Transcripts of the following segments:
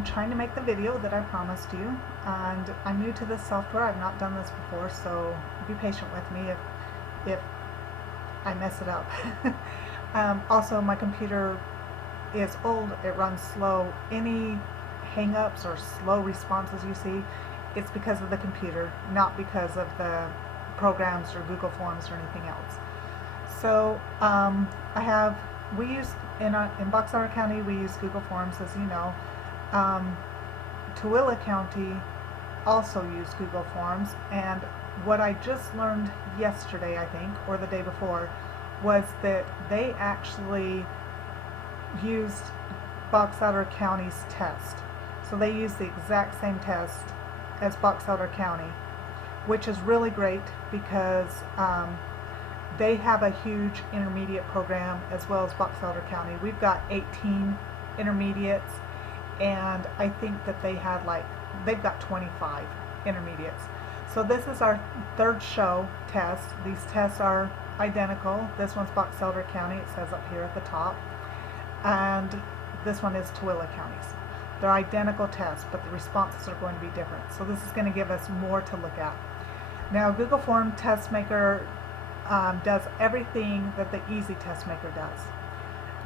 I'm trying to make the video that I promised you, and I'm new to this software. I've not done this before, so be patient with me if I mess it up. Also, my computer is old, it runs slow. Any hang-ups or slow responses you see, it's because of the computer, not because of the programs or Google Forms or anything else. So we use, in Box Elder County, we use Google Forms, as you know. Tooele County also use Google Forms, and what I just learned yesterday, I think, or the day before, was that they actually used Box Elder County's test. So they use the exact same test as Box Elder County, which is really great because they have a huge intermediate program as well as Box Elder County. We've got 18 intermediates, and I think that they've got 25 intermediates. So this is our third show test. These tests are identical. This one's Box Elder County, it says up here at the top, and this one is Tooele County's. They're identical tests, but the responses are going to be different. So this is going to give us more to look at. Now, Google Form Test Maker does everything that the Easy Test Maker does.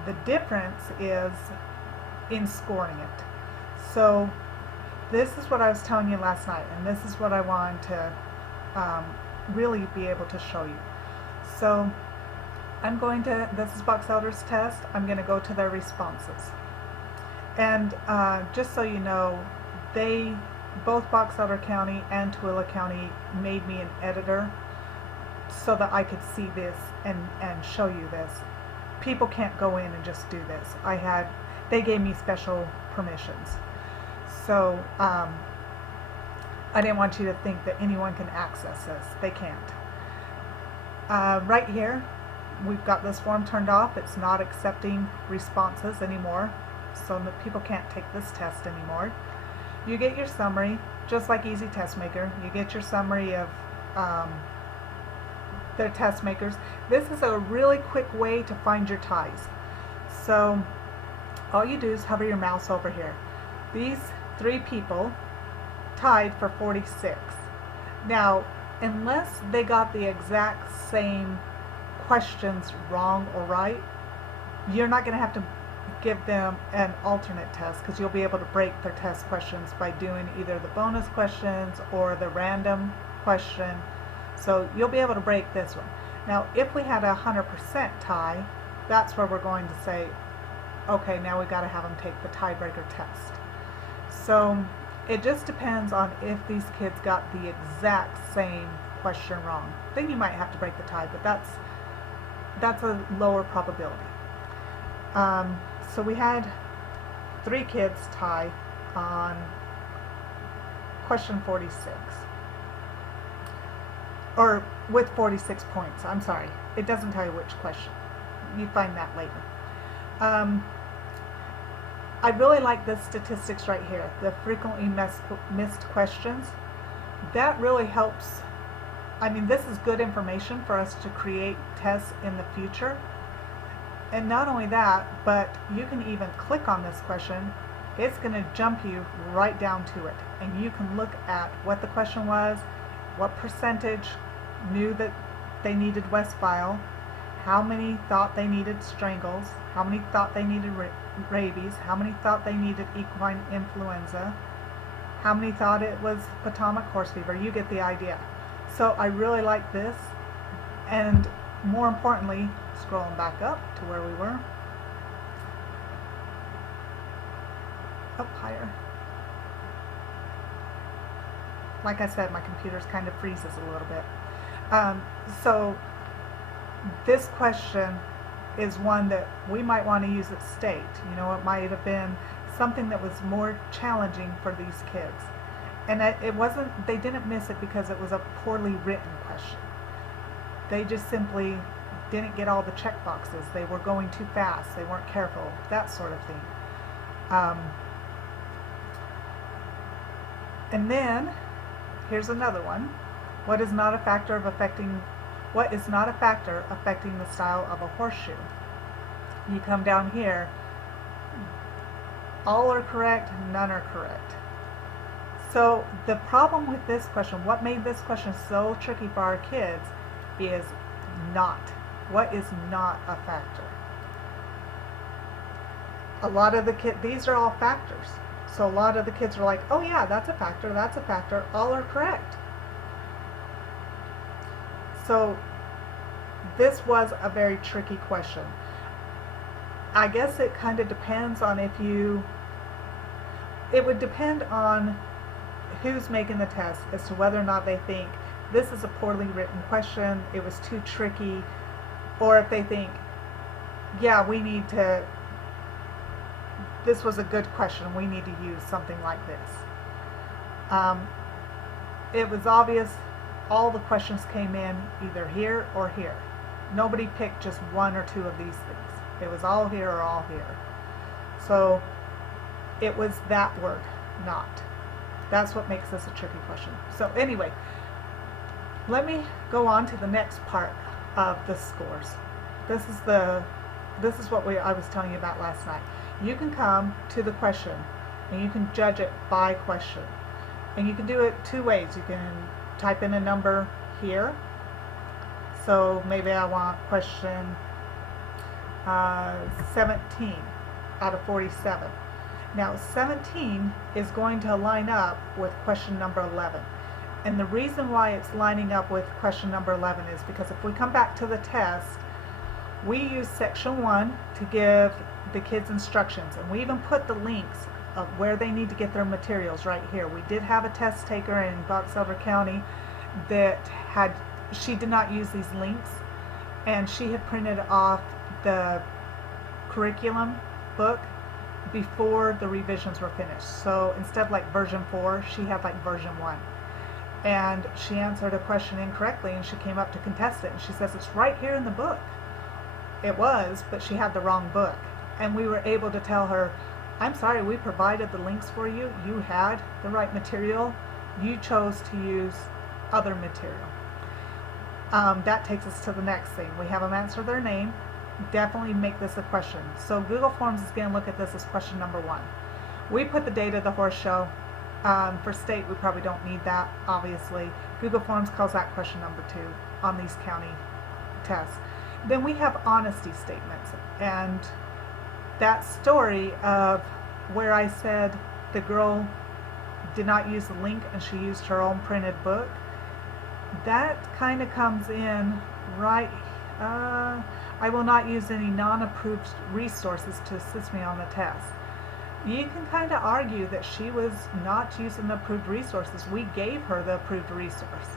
The difference is in scoring it. So this is what I was telling you last night, and this is what I wanted to really be able to show you. So this is Box Elder's test. I'm going to go to their responses. And just so you know, both Box Elder County and Tooele County made me an editor so that I could see this and show you this. People can't go in and just do this. They gave me special permissions. So I didn't want you to think that anyone can access this. They can't. Right here, we've got this form turned off. It's not accepting responses anymore, so people can't take this test anymore. You get your summary, just like Easy Test Maker. You get your summary of their test makers. This is a really quick way to find your ties. So all you do is hover your mouse over here. These three people tied for 46. Now, unless they got the exact same questions wrong or right, you're not going to have to give them an alternate test, because you'll be able to break their test questions by doing either the bonus questions or the random question. So you'll be able to break this one. Now, if we had a 100% tie, that's where we're going to say, okay, now we've got to have them take the tiebreaker test. So it just depends on if these kids got the exact same question wrong. Then you might have to break the tie, but that's a lower probability. So we had 3 kids tie on question 46. Or with 46 points, I'm sorry. It doesn't tell you which question. You find that later. I really like this statistics right here, the frequently missed questions. That really helps. I mean, this is good information for us to create tests in the future. And not only that, but you can even click on this question. It's going to jump you right down to it. And you can look at what the question was, what percentage knew that they needed Westphal, how many thought they needed strangles, how many thought they needed rabies, how many thought they needed equine influenza, how many thought it was Potomac horse fever. You get the idea. So I really like this, and more importantly, scrolling back up to where we were, up higher. Like I said, my computer's kind of freezes a little bit. So this question is one that we might want to use at state. You know, it might have been something that was more challenging for these kids. And they didn't miss it because it was a poorly written question. They just simply didn't get all the check boxes. They were going too fast. They weren't careful, that sort of thing. And then here's another one. What is not a factor affecting the style of a horseshoe? You come down here, All are correct, none are correct. So the problem with this question, what made this question so tricky for our kids, is not. What is not a factor? A lot of the kids, these are all factors. So a lot of the kids are like, oh yeah, that's a factor, all are correct. So this was a very tricky question. I guess it kind of depends on it would depend on who's making the test as to whether or not they think this is a poorly written question, it was too tricky, or if they think, yeah, this was a good question, we need to use something like this. It was obvious all the questions came in either here or here. Nobody picked just one or two of these things. It was all here or all here. So it was that word, not. That's what makes this a tricky question. So anyway, let me go on to the next part of the scores. This is what I was telling you about last night. You can come to the question and you can judge it by question. And you can do it two ways. You can type in a number here. So maybe I want question 17 out of 47. Now 17 is going to line up with question number 11. And the reason why it's lining up with question number 11 is because if we come back to the test, we use section 1 to give the kids instructions, and we even put the links of where they need to get their materials right here. We did have a test taker in Box Elder County that she did not use these links, and she had printed off the curriculum book before the revisions were finished. So instead of like version 4, she had like version 1. And she answered a question incorrectly and she came up to contest it, and she says, it's right here in the book. It was, but she had the wrong book. And we were able to tell her, I'm sorry, we provided the links for you. You had the right material. You chose to use other material. That takes us to the next thing. We have them answer their name. Definitely make this a question. So Google Forms is going to look at this as question number 1. We put the date of the horse show. For state, we probably don't need that, obviously. Google Forms calls that question number 2 on these county tests. Then we have honesty statements, and that story of where I said the girl did not use the link and she used her own printed book, that kind of comes in right. I will not use any non-approved resources to assist me on the test. You can kind of argue that she was not using the approved resources. We gave her the approved resource.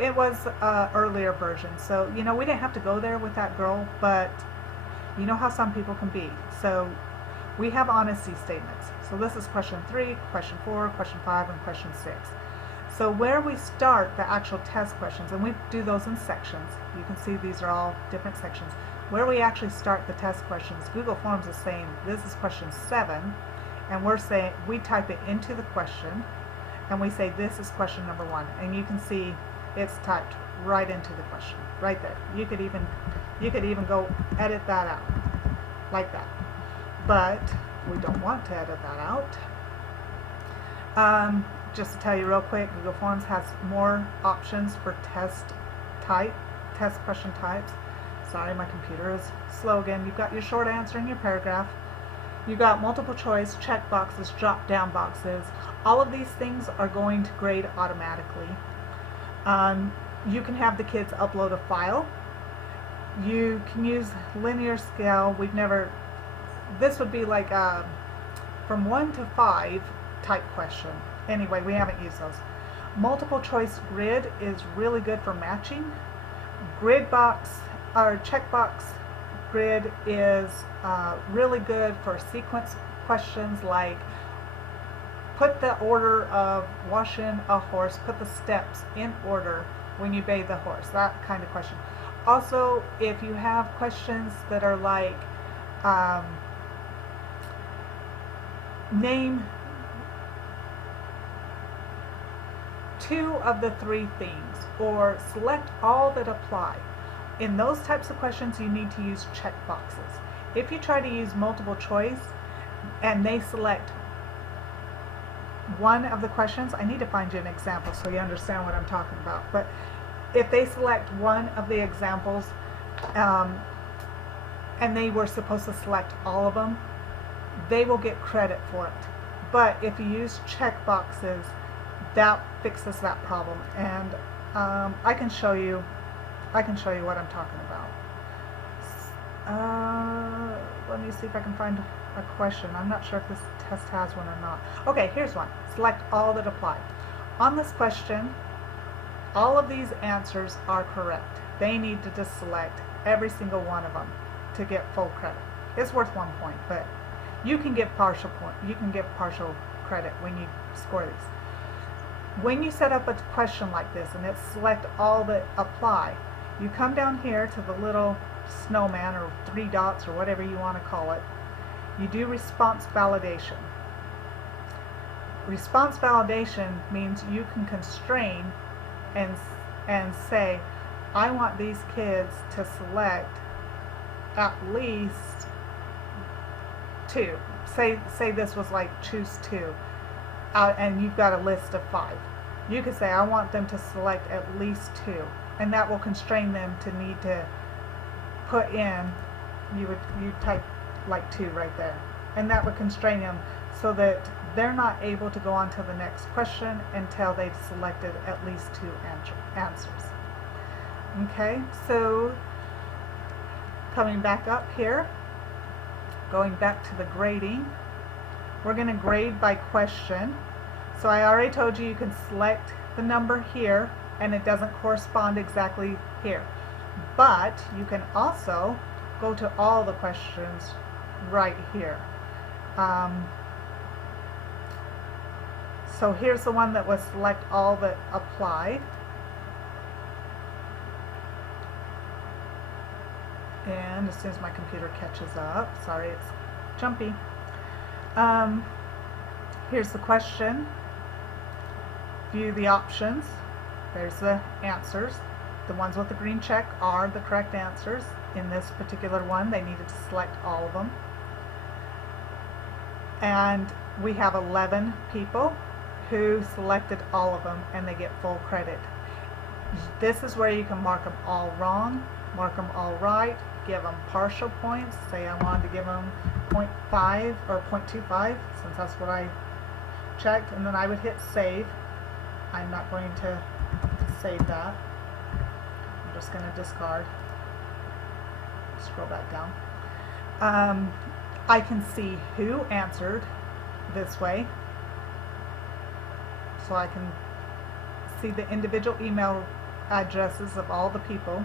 It was an earlier version, so we didn't have to go there with that girl, but you know how some people can be. So we have honesty statements. So this is question 3, question 4, question 5, and question 6. So where we start the actual test questions, and we do those in sections. You can see these are all different sections. Where we actually start the test questions, Google Forms is saying this is question 7, and we're saying we type it into the question, and we say this is question number 1, and you can see it's typed right into the question, right there. You could even go edit that out like that, but we don't want to edit that out. Just to tell you real quick, Google Forms has more options for test question types. Sorry, my computer is slow again. You've got your short answer and your paragraph. You got multiple choice, check boxes, drop down boxes. All of these things are going to grade automatically. You can have the kids upload a file. You can use linear scale. This would be like from 1 to 5 type question. Anyway, we haven't used those. Multiple choice grid is really good for matching. Grid box or checkbox grid is really good for sequence questions like put the order of washing a horse, put the steps in order when you bathe the horse, that kind of question. Also, if you have questions that are like name 2 of the 3 things, or select all that apply. In those types of questions, you need to use check boxes. If you try to use multiple choice, and they select one of the questions, I need to find you an example so you understand what I'm talking about, but if they select one of the examples, and they were supposed to select all of them, they will get credit for it. But if you use check boxes, that fixes that problem, and I can show you what I'm talking about. Let me see if I can find a question. I'm not sure if this test has one or not. Okay, here's one. Select all that apply. On this question, all of these answers are correct. They need to just select every single one of them to get full credit. It's worth 1 point, but you can give partial credit when you score these. When you set up a question like this and it's select all that apply, you come down here to the little snowman or 3 dots or whatever you want to call it. You do response validation. Response validation means you can constrain and say, I want these kids to select at least 2. Say this was like choose 2, and you've got a list of 5. You could say, I want them to select at least 2, and that will constrain them to need to put in, you type like 2 right there, and that would constrain them so that they're not able to go on to the next question until they've selected at least 2 answers. Okay, so coming back up here, going back to the grading, we're going to grade by question. So I already told you can select the number here and it doesn't correspond exactly here, but you can also go to all the questions right here. So here's the one that was select all that apply. And as soon as my computer catches up, sorry, it's jumpy. Here's the question. View the options. There's the answers. The ones with the green check are the correct answers. In this particular one, they needed to select all of them. And we have 11 people who selected all of them, and they get full credit. This is where you can mark them all wrong, mark them all right, give them partial points. Say I wanted to give them 0.5 or 0.25, since that's what I checked, and then I would hit save. I'm not going to save that. I'm just going to discard. Scroll back down. I can see who answered this way, so I can see the individual email addresses of all the people.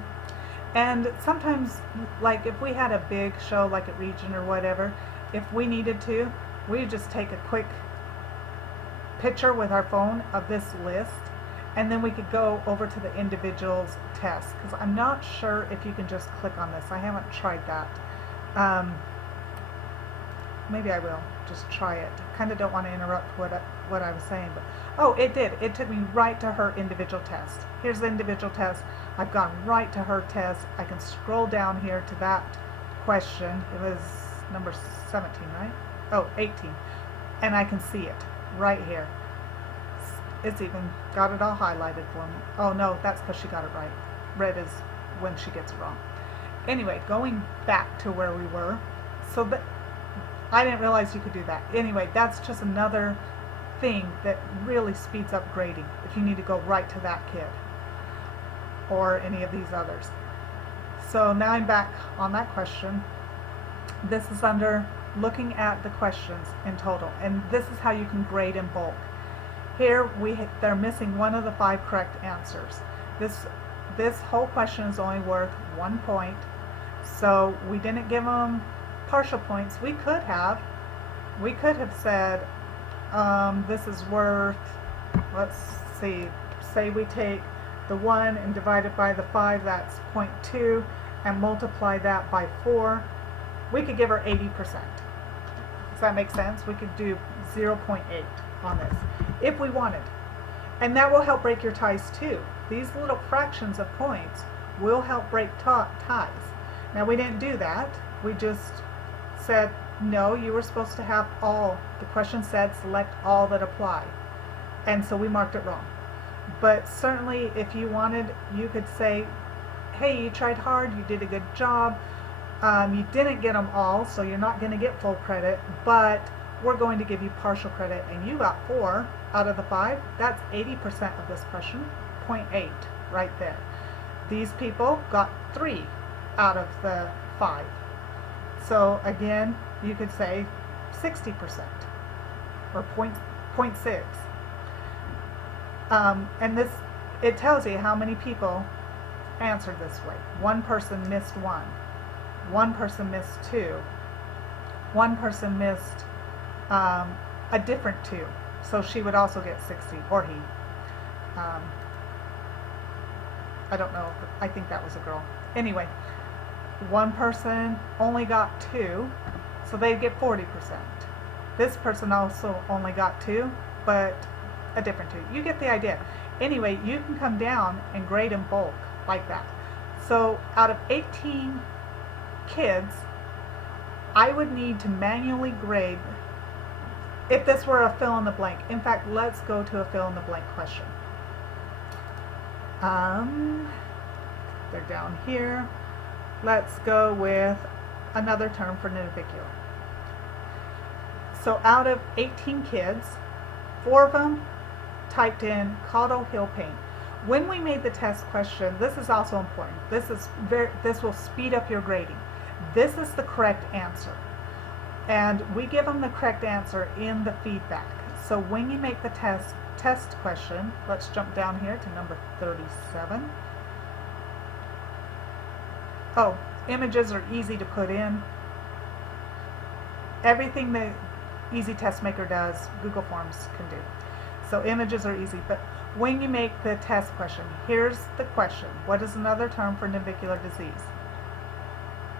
And sometimes, like if we had a big show like at Region or whatever, if we needed to, we would just take a quick picture with our phone of this list, and then we could go over to the individual's test, because I'm not sure if you can just click on this. I haven't tried that. Maybe I will just try it. Kind of don't want to interrupt what I was saying, but oh, it did. It took me right to her individual test. Here's the individual test. I've gone right to her test. I can scroll down here to that question. It was number 17, right? Oh, 18. And I can see it right here. It's even got it all highlighted for me. Oh no, that's because she got it right. Red is when she gets it wrong. Anyway, going back to where we were. So that I didn't realize you could do that. Anyway, that's just another thing that really speeds up grading if you need to go right to that kid or any of these others. So now I'm back on that question. This is under looking at the questions in total, and this is how you can grade in bulk. Here they're missing one of the 5 correct answers. This whole question is only worth 1 point, so we didn't give them partial points. We could have said this is worth, let's see, say we take the 1 and divide it by the 5, that's 0.2, and multiply that by 4. We could give her 80%. Does that make sense? We could do 0.8 on this if we wanted, and that will help break your ties too. These little fractions of points will help break ties. Now we didn't do that. We just said No, you were supposed to have all. The question said select all that apply. And so we marked it wrong. But certainly if you wanted, you could say, hey, you tried hard, you did a good job, you didn't get them all, so you're not going to get full credit, but we're going to give you partial credit, and you got 4 out of the 5. That's 80% of this question, 0.8 right there. These people got 3 out of the 5. So again, you could say 60% or 0.6. And this, it tells you how many people answered this way. One person missed 1. One person missed 2. One person missed a different 2. So she would also get 60, or he. I don't know, I think that was a girl. Anyway, one person only got 2, so they'd get 40%. This person also only got 2, but a different 2. You get the idea. Anyway, you can come down and grade in bulk like that. So out of 18 kids, I would need to manually grade, if this were a fill in the blank. In fact, let's go to a fill in the blank question. They're down here. Let's go with another term for navicular. So out of 18 kids, 4 of them typed in caudal hill pain. When we made the test question, this is also important. This will speed up your grading. This is the correct answer. And we give them the correct answer in the feedback. So when you make the test question, let's jump down here to number 37. Oh, images are easy to put in. Everything the Easy Test Maker does, Google Forms can do. So images are easy, but when you make the test question, here's the question. What is another term for navicular disease?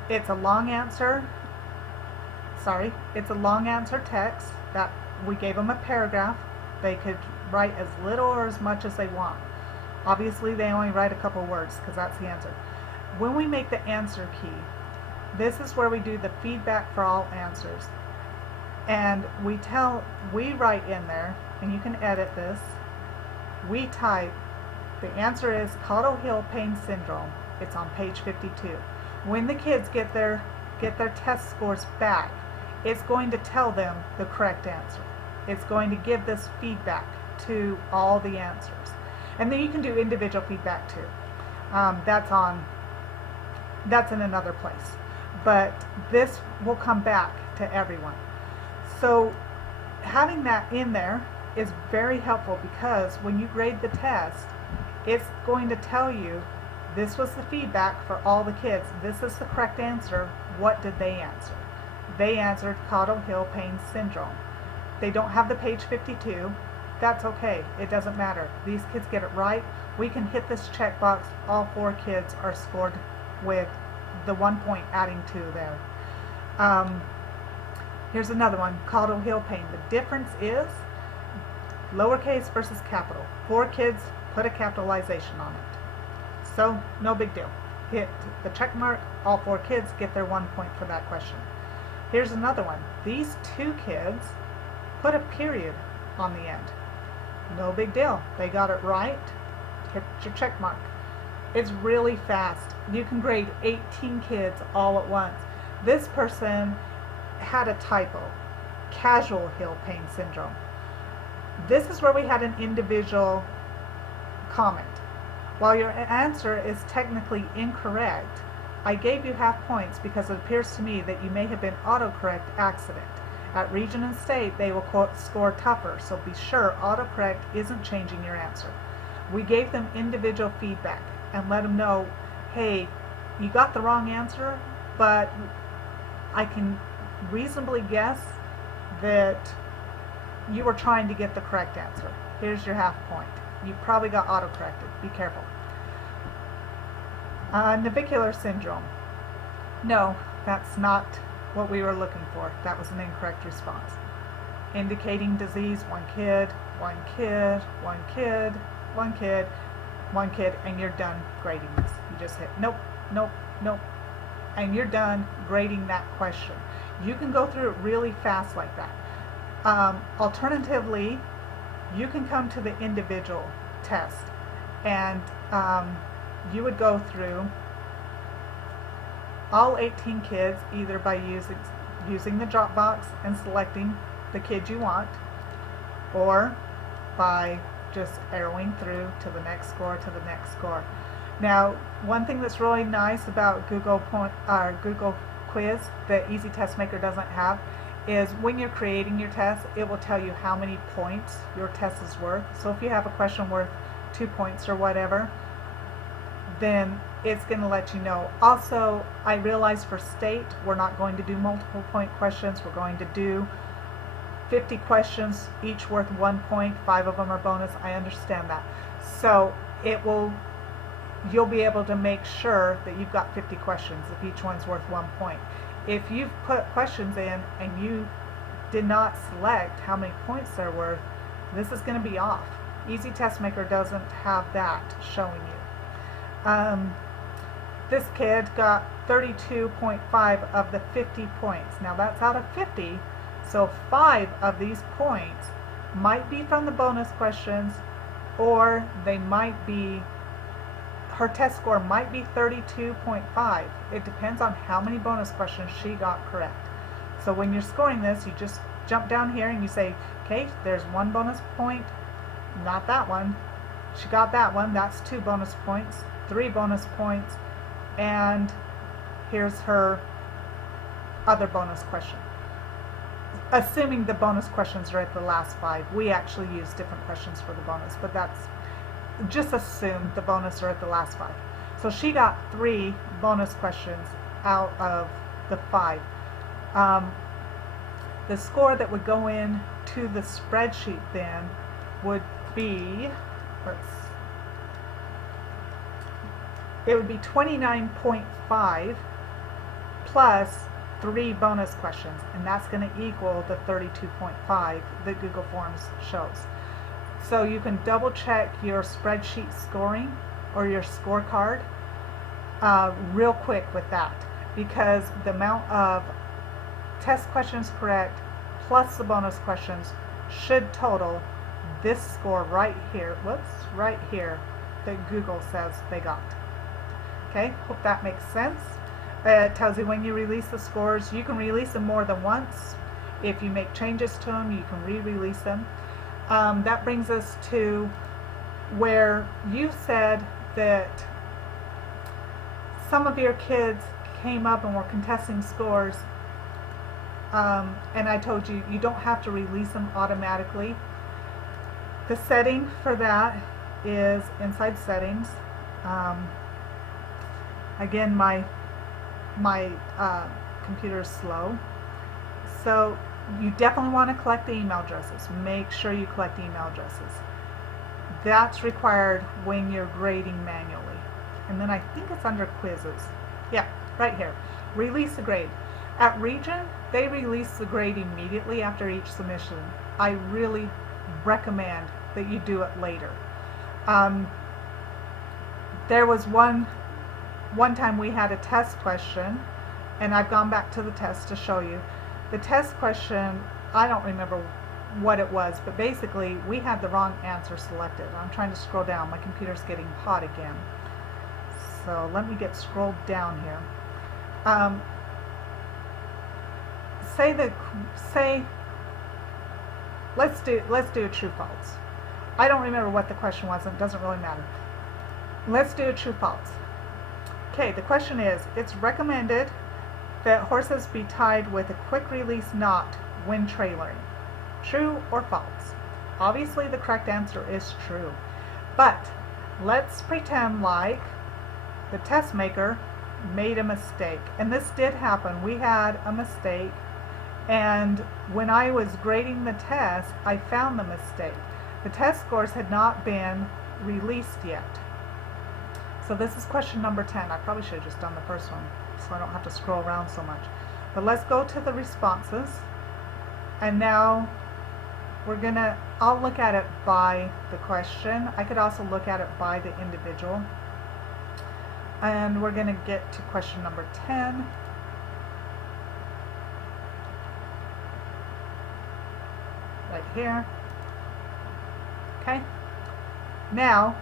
It's a long answer. Sorry, it's a long answer text that we gave them a paragraph. They could write as little or as much as they want. Obviously, they only write a couple words because that's the answer. When we make the answer key, this is where we do the feedback for all answers. And we write in there, and you can edit this, we type, the answer is caudal hill pain syndrome. It's on page 52. When the kids get their test scores back, it's going to tell them the correct answer. It's going to give this feedback to all the answers. And then you can do individual feedback too. That's in another place. But this will come back to everyone. So having that in there is very helpful, because when you grade the test, it's going to tell you this was the feedback for all the kids. This is the correct answer. What did they answer? They answered caudal hill pain syndrome. They don't have the page 52. That's okay. It doesn't matter. These kids get it right. We can hit this checkbox. All 4 kids are scored with the 1 point adding 2 there. Here's another one, caudal hill pain. The difference is lowercase versus capital. 4 kids put a capitalization on it. So no big deal. Hit the check mark. All 4 kids get their 1 point for that question. Here's another one. These 2 kids put a period on the end. No big deal. They got it right. Hit your check mark. It's really fast. You can grade 18 kids all at once. This person had a typo. Casual hill pain syndrome. This is where we had an individual comment. While your answer is technically incorrect, I gave you half points because it appears to me that you may have been autocorrect accident. At region and state, they will score tougher, so be sure autocorrect isn't changing your answer. We gave them individual feedback and let them know, hey, you got the wrong answer, but I can reasonably guess that you were trying to get the correct answer. Here's your half point. You probably got autocorrected. Be careful. Navicular syndrome. No, that's not what we were looking for. That was an incorrect response. Indicating disease, 1 kid, 1 kid, 1 kid, 1 kid, 1 kid, and you're done grading this. You just hit nope, nope, nope, and you're done grading that question. You can go through it really fast like that. Alternatively, you can come to the individual test, and you would go through all 18 kids either by using the drop box and selecting the kid you want, or by just arrowing through to the next score, to the next score. Now, one thing that's really nice about Google Quiz that Easy Test Maker doesn't have is when you're creating your test, it will tell you how many points your test is worth. So if you have a question worth 2 points or whatever, then it's going to let you know. Also, I realize for state, we're not going to do multiple point questions. We're going to do 50 questions, each worth 1 point. 5 of them are bonus. I understand that. So you'll be able to make sure that you've got 50 questions if each one's worth 1 point. If you've put questions in and you did not select how many points they're worth, this is going to be off. Easy Test Maker doesn't have that showing you. This kid got 32.5 of the 50 points. Now that's out of 50, so 5 of these points might be from the bonus questions, or they might be, her test score might be 32.5. It depends on how many bonus questions she got correct. So when you're scoring this, you just jump down here and you say, okay, there's 1 bonus point, not that one. She got that one, that's 2 bonus points, 3 bonus points, and here's her other bonus question. Assuming the bonus questions are at the last 5. We actually use different questions for the bonus, but that's, just assume the bonus are at the last 5. So she got 3 bonus questions out of the 5. The score that would go in to the spreadsheet then would be, it would be 29.5 plus 3 bonus questions, and that's going to equal the 32.5 that Google Forms shows. So you can double check your spreadsheet scoring or your scorecard real quick with that, because the amount of test questions correct plus the bonus questions should total this score right here, right here, that Google says they got. Okay, hope that makes sense. It tells you when you release the scores. You can release them more than once. If you make changes to them, you can re-release them. That brings us to where you said that some of your kids came up and were contesting scores, and I told you you don't have to release them automatically. The setting for that is inside settings. Again, my computer is slow, so you definitely want to collect the email addresses. Make sure you collect email addresses. That's required when you're grading manually. And then I think it's under quizzes. Yeah, right here. Release the grade. At Region, they release the grade immediately after each submission. I really recommend that you do it later. There was one time we had a test question, and I've gone back to the test to show you. The test question, I don't remember what it was, but basically we had the wrong answer selected. I'm trying to scroll down. My computer's getting hot again. So let me get scrolled down here. Let's do a true false. I don't remember what the question was, and it doesn't really matter. Let's do a true false. Okay, the question is, it's recommended that horses be tied with a quick release knot when trailering. True or false? Obviously the correct answer is true. But let's pretend like the test maker made a mistake. And this did happen. We had a mistake, and when I was grading the test, I found the mistake. The test scores had not been released yet. So this is question number 10. I probably should have just done the first one so I don't have to scroll around so much. But let's go to the responses. And now I'll look at it by the question. I could also look at it by the individual. And we're going to get to question number 10. here. Okay. Now,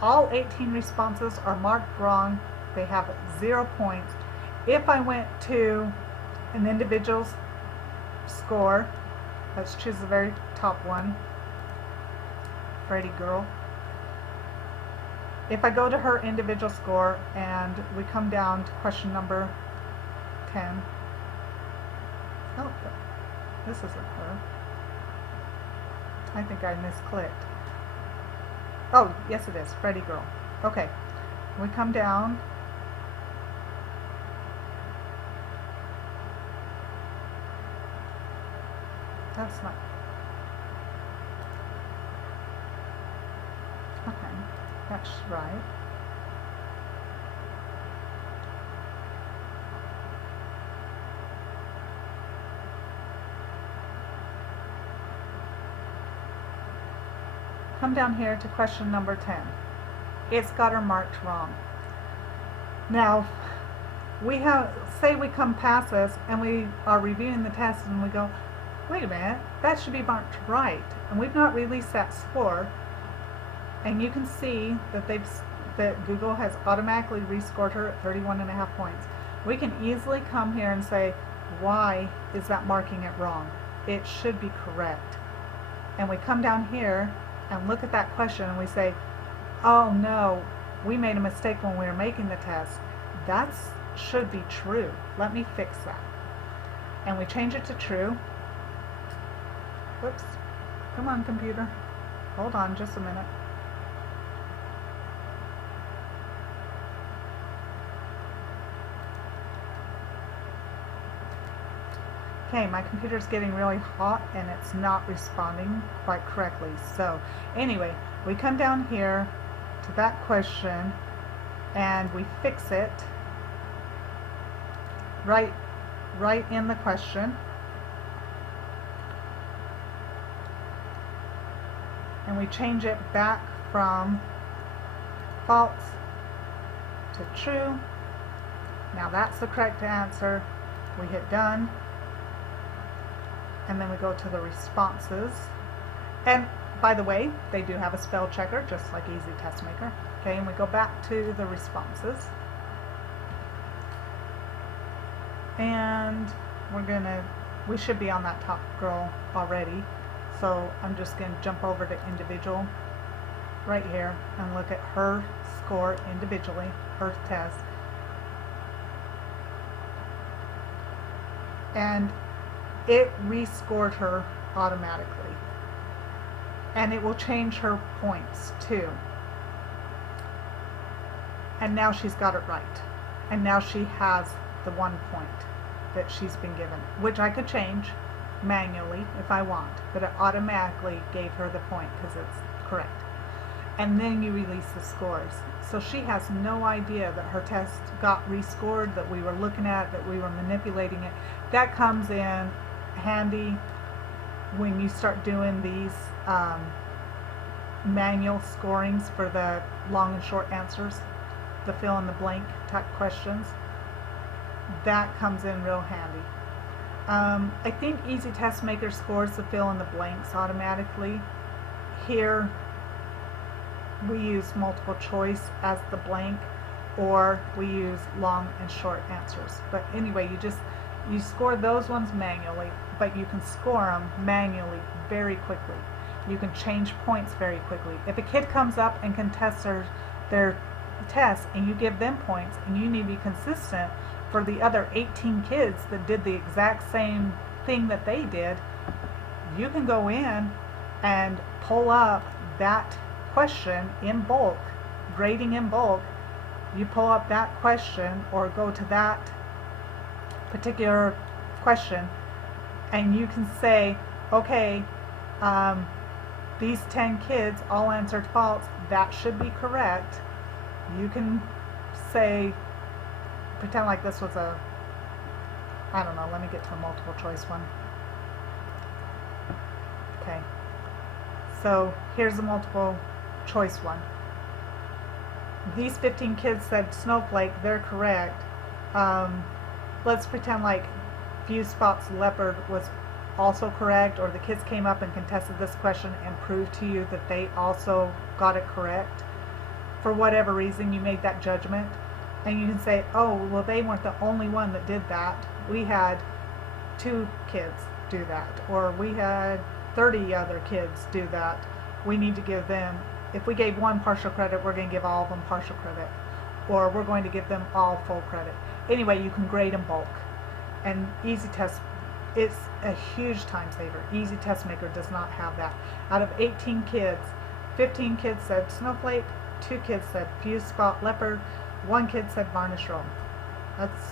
all 18 responses are marked wrong. They have 0 points. If I went to an individual's score, let's choose the very top one, Freddie girl. If I go to her individual score and we come down to question number 10, oh, this isn't her. I think I misclicked. Oh, yes it is, Freddie girl. Okay, we come down. That's not. Okay, that's right. Come down here to question number 10. It's got her marked wrong. Now, say we come past this and we are reviewing the test and we go, wait a minute, that should be marked right. And we've not released that score. And you can see that that Google has automatically rescored her at 31.5 points. We can easily come here and say, why is that marking it wrong? It should be correct. And we come down here and look at that question and we say, oh no, we made a mistake when we were making the test. That should be true. Let me fix that. And we change it to true. Whoops. Come on, computer. Hold on just a minute. Okay, my computer's getting really hot and it's not responding quite correctly. So anyway, we come down here to that question and we fix it right in the question. And we change it back from false to true. Now that's the correct answer. We hit done. And then we go to the responses. And by the way, they do have a spell checker, just like Easy Test Maker. Okay, and we go back to the responses. And we should be on that top girl already. So I'm just going to jump over to individual right here and look at her score individually, her test. And it rescored her automatically. And it will change her points too. And now she's got it right. And now she has the 1 point that she's been given, which I could change manually if I want, but it automatically gave her the point because it's correct. And then you release the scores. So she has no idea that her test got rescored, that we were looking at, that we were manipulating it. That comes in handy when you start doing these manual scorings for the long and short answers, the fill in the blank type questions. That comes in real handy. I think Easy Test Maker scores the fill in the blanks automatically. Here we use multiple choice as the blank, or we use long and short answers. But anyway, you score those ones manually, but you can score them manually very quickly. You can change points very quickly. If a kid comes up and contests their test and you give them points and you need to be consistent for the other 18 kids that did the exact same thing that they did, you can go in and pull up that question in bulk, grading in bulk. You pull up that question or go to that particular question and you can say, okay, these 10 kids all answered false. That should be correct. You can say, pretend like this was I don't know, let me get to a multiple choice one. Okay, so here's the multiple choice one. These 15 kids said snowflake, they're correct. Let's pretend like few spots leopard was also correct, or the kids came up and contested this question and proved to you that they also got it correct. For whatever reason, you made that judgment, and you can say, oh, well, they weren't the only one that did that. We had 2 kids do that, or we had 30 other kids do that. We need to give them, if we gave one partial credit, we're going to give all of them partial credit, or we're going to give them all full credit. Anyway, you can grade in bulk. And Easy Test, it's a huge time saver. Easy Test Maker does not have that. Out of 18 kids, 15 kids said snowflake, 2 kids said fused spot leopard, 1 kid said varnish roan. That's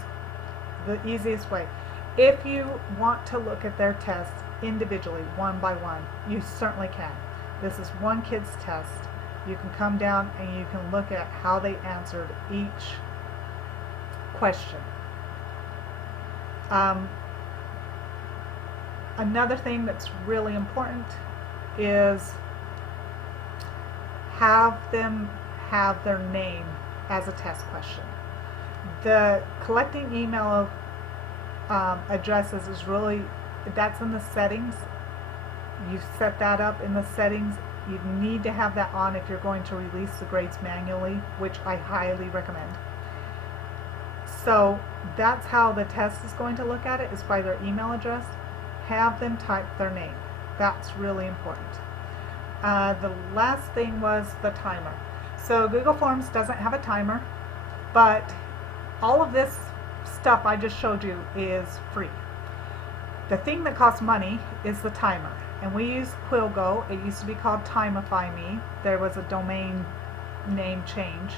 the easiest way. If you want to look at their tests individually, one by one, you certainly can. This is one kid's test. You can come down and you can look at how they answered each question. Another thing that's really important is have them have their name as a test question. The collecting email addresses is really, that's in the settings. You set that up in the settings. You need to have that on if you're going to release the grades manually, which I highly recommend. So that's how the test is going to look at it, is by their email address. Have them type their name. That's really important. The last thing was the timer. So Google Forms doesn't have a timer, but all of this stuff I just showed you is free. The thing that costs money is the timer. And we use Quillgo. It used to be called Timify Me. There was a domain name change.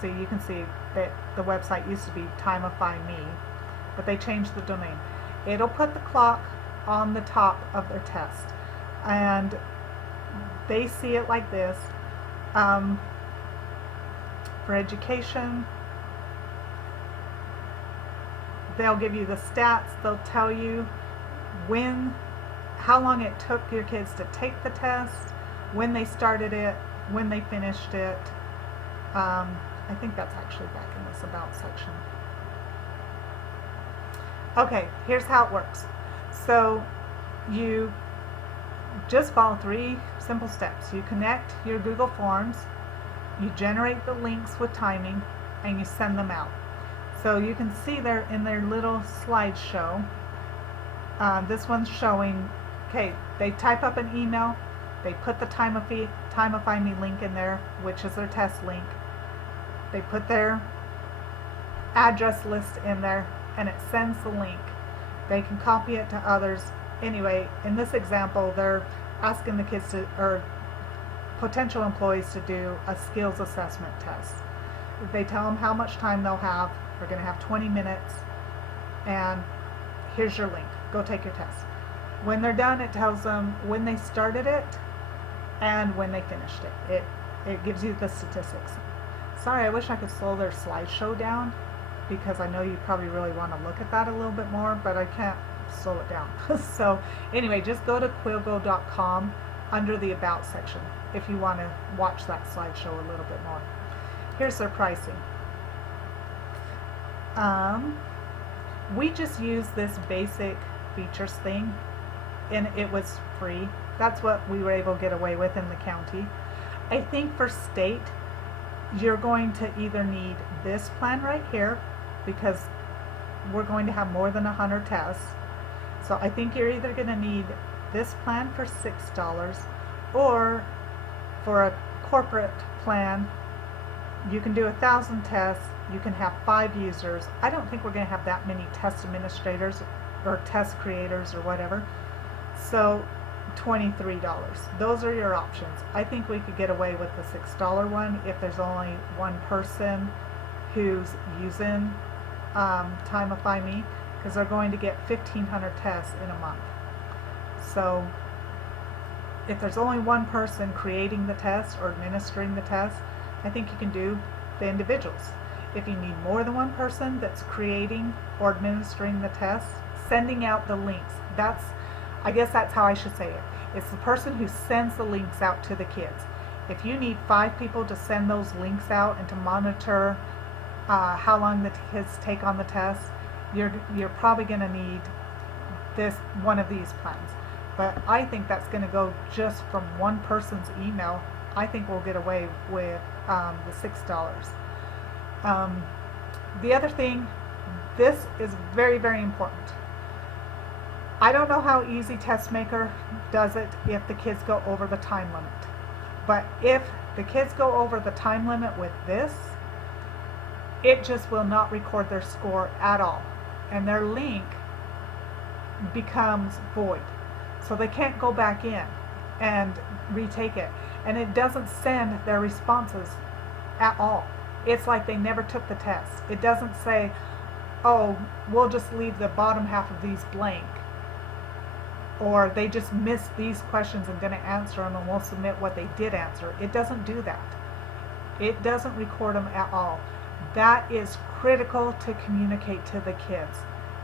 So you can see that the website used to be Timify Me, but they changed the domain. It'll put the clock on the top of their test, and they see it like this. For education, they'll give you the stats. They'll tell you how long it took your kids to take the test, when they started it, when they finished it. I think that's actually back in this About section. Okay, here's how it works. So you just follow 3 simple steps. You connect your Google Forms, you generate the links with timing, and you send them out. So you can see there in their little slideshow, this one's showing, okay, they type up an email, they put the Timify Me link in there, which is their test link. They put their address list in there, and it sends the link. They can copy it to others. Anyway, in this example, they're asking the kids to, or potential employees, to do a skills assessment test. They tell them how much time they'll have. They're going to have 20 minutes, and here's your link. Go take your test. When they're done, it tells them when they started it and when they finished it. It gives you the statistics. Sorry, I wish I could slow their slideshow down, because I know you probably really want to look at that a little bit more, but I can't slow it down. So anyway, just go to quillgo.com under the About section if you want to watch that slideshow a little bit more. Here's their pricing. We just used this basic features thing, and it was free. That's what we were able to get away with in the county. I think for state, you're going to either need this plan right here, because we're going to have more than 100 tests. So I think you're either going to need this plan for $6, or for a corporate plan, you can do 1,000 tests. You can have 5 users. I don't think we're going to have that many test administrators or test creators or whatever. So $23. Those are your options. I think we could get away with the $6 one if there's only one person who's using Timify Me, because they're going to get 1,500 tests in a month. So if there's only one person creating the test or administering the test, I think you can do the individuals. If you need more than one person that's creating or administering the test, sending out the links, I guess that's how I should say it. It's the person who sends the links out to the kids. If you need 5 people to send those links out and to monitor how long the kids take on the test, you're probably going to need this one of these plans. But I think that's going to go just from one person's email. I think we'll get away with the $6. The other thing, this is very, very important. I don't know how easy TestMaker does it if the kids go over the time limit. But if the kids go over the time limit with this, it just will not record their score at all. And their link becomes void. So they can't go back in and retake it. And it doesn't send their responses at all. It's like they never took the test. It doesn't say, oh, we'll just leave the bottom half of these blank. Or they just missed these questions and didn't answer them and we'll submit what they did answer. It doesn't do that. It doesn't record them at all. That is critical to communicate to the kids.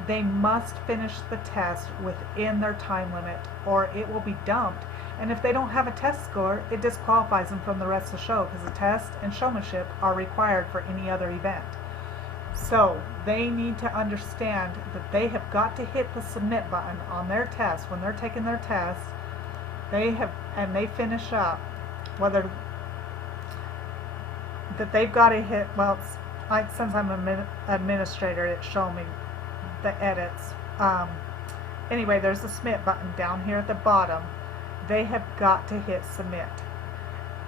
They must finish the test within their time limit or it will be dumped. And if they don't have a test score, it disqualifies them from the rest of the show because the test and showmanship are required for any other event. So they need to understand that they have got to hit the submit button on their test when they're taking their test. They finish up, whether that they've got to hit, well, since I'm an administrator, it's showing me the edits. Anyway, there's a submit button down here at the bottom. They have got to hit submit.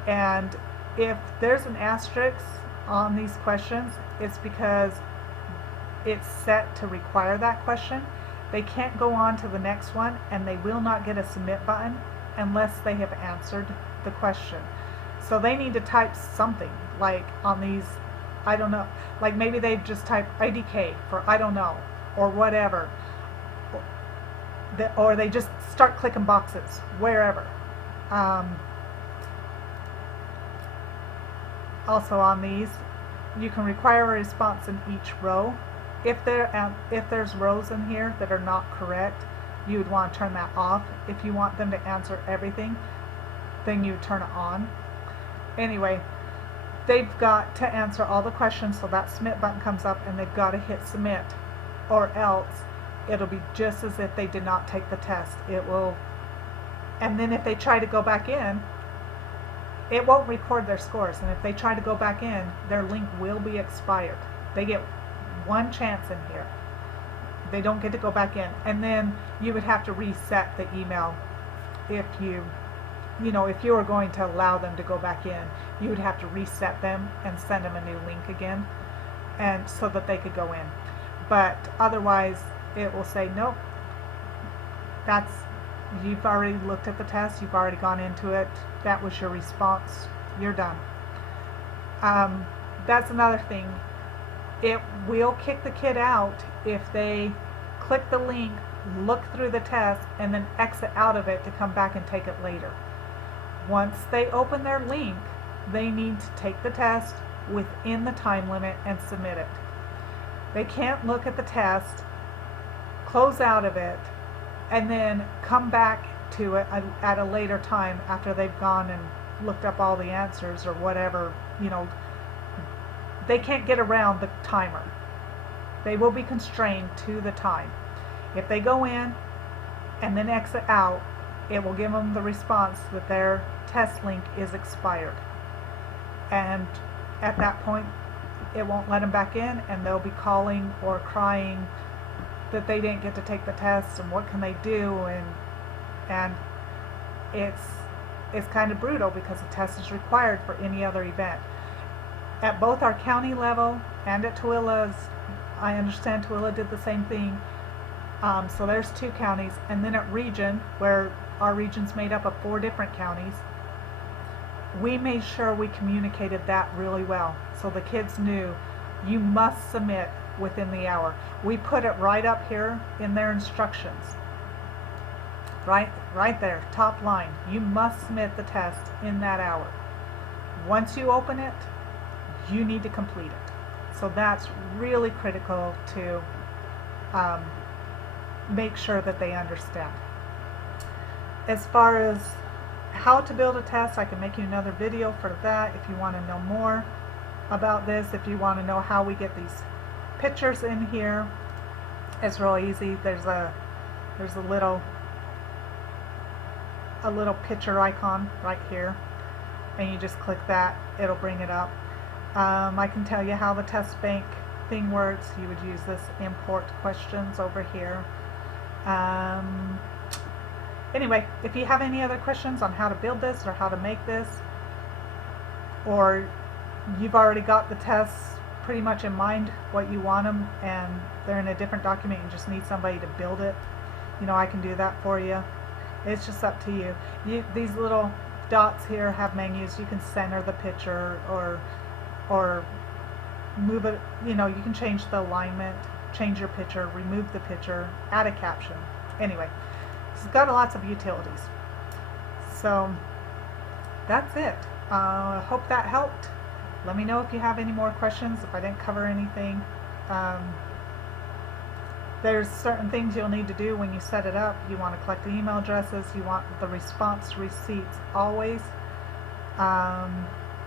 And if there's an asterisk on these questions, it's because it's set to require that question. They can't go on to the next one and they will not get a submit button unless they have answered the question. So they need to type something like on these, I don't know, like maybe they just type IDK for I don't know or whatever, or they just start clicking boxes wherever. Also on these, you can require a response in each row. If there's rows in here that are not correct, you would want to turn that off. If you want them to answer everything, then you turn it on. Anyway, they've got to answer all the questions, so that submit button comes up and they've got to hit submit, or else it'll be just as if they did not take the test. It will, and then if they try to go back in, it won't record their scores, and if they try to go back in, their link will be expired. They get one chance in here. They don't get to go back in, and then you would have to reset the email if you were going to allow them to go back in. You would have to reset them and send them a new link again, and so that they could go in. But otherwise, it will say nope. You've already looked at the test. You've already gone into it. That was your response. You're done. That's another thing. It will kick the kid out if they click the link, look through the test, and then exit out of it to come back and take it later. Once they open their link, they need to take the test within the time limit and submit it. They can't look at the test, close out of it, and then come back to it at a later time after they've gone and looked up all the answers or whatever. They can't get around the timer. They will be constrained to the time. If they go in and then exit out, it will give them the response that their test link is expired. And at that point, it won't let them back in, and they'll be calling or crying that they didn't get to take the test and what can they do, and it's kind of brutal because the test is required for any other event. At both our county level and at Tooele's, I understand Tooele did the same thing. So there's 2 counties, and then at region, where our region's made up of 4 different counties, we made sure we communicated that really well, so the kids knew you must submit within the hour. We put it right up here in their instructions. Right there, top line. You must submit the test in that hour. Once you open it, you need to complete it. So that's really critical to make sure that they understand. As far as how to build a test, I can make you another video for that if you want to know more about this. If you want to know how we get these pictures in here, it's real easy. There's a there's a little picture icon right here, and you just click that, it'll bring it up. I can tell you how the test bank thing works. You would use this import questions over here. Anyway, if you have any other questions on how to build this or how to make this, or you've already got the tests pretty much in mind what you want them and they're in a different document and just need somebody to build it, you know, I can do that for you. It's just up to you. These little dots here have menus. You can center the picture or move it, you know, you can change the alignment, change your picture, remove the picture, add a caption. Anyway, it's got lots of utilities. So that's it. Hope that helped. Let me know if you have any more questions, if I didn't cover anything. There's certain things you'll need to do when you set it up. You want to collect the email addresses. You want the response receipts always.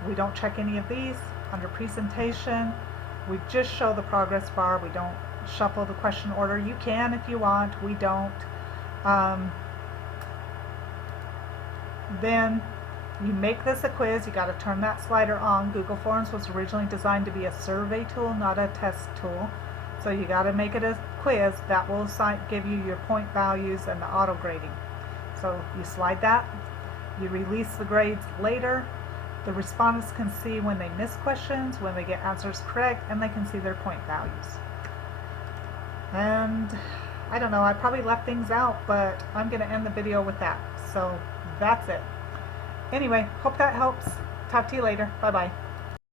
We don't check any of these. Under presentation, we just show the progress bar. We don't shuffle the question order. You can if you want. We don't. Then you make this a quiz. You got to turn that slider on. Google Forms was originally designed to be a survey tool, not a test tool. So you got to make it a quiz that will give you your point values and the auto grading. So you slide that. You release the grades later. The respondents can see when they miss questions, when they get answers correct, and they can see their point values. And I don't know, I probably left things out, but I'm going to end the video with that. So that's it. Anyway, hope that helps. Talk to you later. Bye-bye.